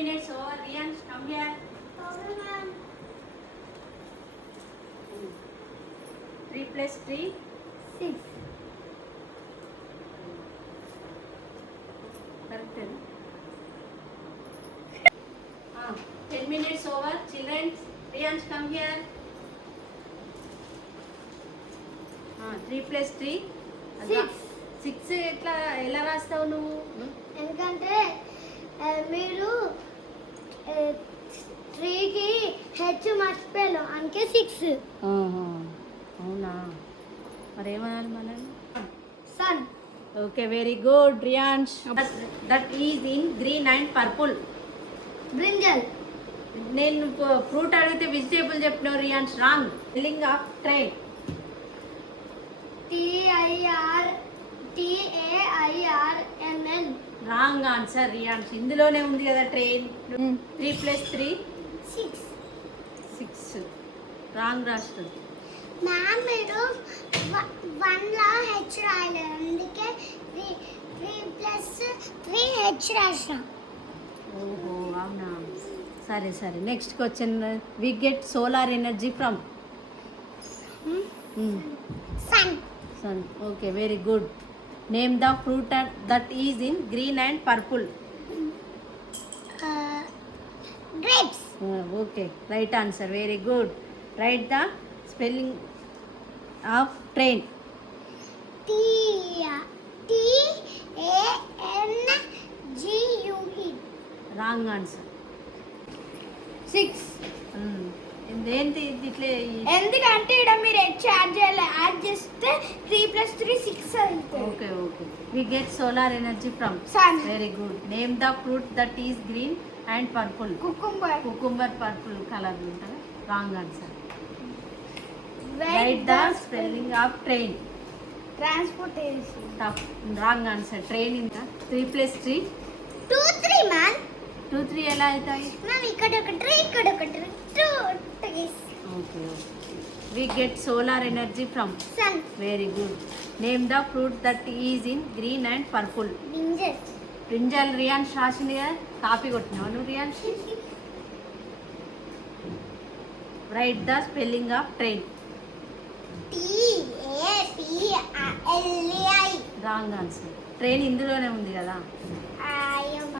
minutes over. Rian, come here. Okay, ma'am. 3 plus 3. 6. Correct. 10 minutes over. Children, Rian, come here. 3 plus 3. 6. 6 ఎలా రాస్తావు నువ్వు? ఎందుకంటే మీరు 3కి H మర్చిపోయాను అందుకే 6. అవునా, మరి ఏమనాలి మనల్ని? Sun. Okay, very good Riyans. That is in green and purple. Brinjal. నేను ఫ్రూట్ అడిగితే వెజిటేబుల్ చెప్పినావు Riyans. Wrong. Spelling of train. TAIRNN. Wrong answer Riyans. ఇందులోనే ఉంది కదా ట్రైన్. 3 plus 3. 6. 6. రాంగ్ రాస్తుంది. మ్యామ్ మీరు 1లో హెచ్ రాయలేదు అందుకే 3 ప్లస్ 3 హెచ్ రాసా. ఓహో, అవునా. సరే సరే, next question. We get solar energy from sun. Sun. Okay, very good. Name the fruit that is in green and purple. Grapes. Okay, right answer. Very good. Write the spelling of train. TANGUE. Wrong answer. 6. ఇదేంటి ఇట్లే? ఎందుకంటే ఇక్కడ మీరు H add చేయాలి, add చేస్తే 3 plus 3 6 అవుతుంది. Okay okay. We get solar energy from sun. Very good. Name the fruit that is green and purple. Cucumber. Cucumber purple colour ఉంటుంది. Wrong answer. Right the spelling of train. Transportation. Tough. Wrong answer. Train in 3 plus 3. 2 3 ma'am. 2 3 ఎలా అవుతాయి? Ma'am ఇక్కడ ఒక tree ఇక్కడ ఒక tree 2 trees. Okay okay. We get solar energy from. Sun. Very good. Name the fruit that is in green and purple. Brinjal. Brinjal Riyans రాసింది కదా, copy కొట్టినావు నువ్వు Riyans. Right the spelling of train. TAPLI. Wrong answer. Train ఇందులోనే ఉంది కదా.